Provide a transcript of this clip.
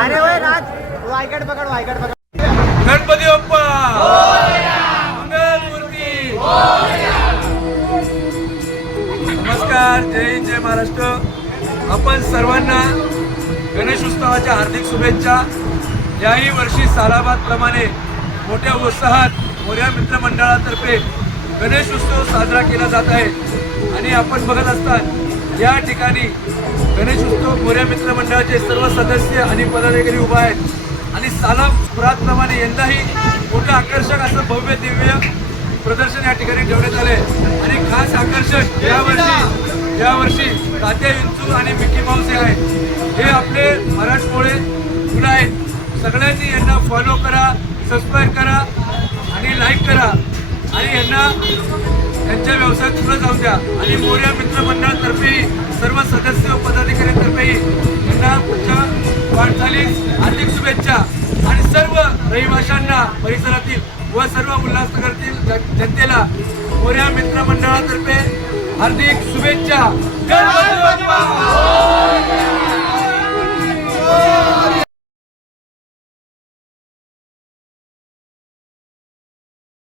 अरे वय राज वायकट पकड गणपती बाप्पा मंगलमूर्ती. नमस्कार, जय हिंद, जय महाराष्ट्र. आपण सर्वांना गणेश उत्सवाच्या हार्दिक शुभेच्छा. याही वर्षी सालाबाद प्रमाणे मोठ्या उत्साहात मोरया मित्र मंडळातर्फे गणेश उत्सव साजरा केला जात आहे. आणि आपण बघत असतात या ठिकाणी गणेश उत्सव मोरया मित्र मंडळाचे सर्व सदस्य आणि पदाधिकारी उभा आहेत. आणि सालाबादप्रमाणे यंदाही मोठं आकर्षक असं भव्य दिव्य प्रदर्शन या ठिकाणी ठेवण्यात आले. आणि खास आकर्षक यावर्षी तात्या विंचू आणि मिकी माऊस हे आहेत. हे आपले मराठमोळे मुलं आहेत. सगळ्यांनी यांना फॉलो करा, सबस्क्राईब करा आणि लाईक करा आणि यांना त्यांच्या व्यवसायात पुढे जाऊ द्या. आणि मोरया मित्र मंडळातर्फेही सर्व सदस्य व पदाधिकाऱ्यांतर्फेही यांना पुढच्या वाटचालीस हार्दिक शुभेच्छा. आणि सर्व रहिवाशांना परिसरातील व सर्व उल्हासनगरतील जनतेला मोरया मित्र मंडळातर्फे हार्दिक शुभेच्छा. गणपती बाप्पा.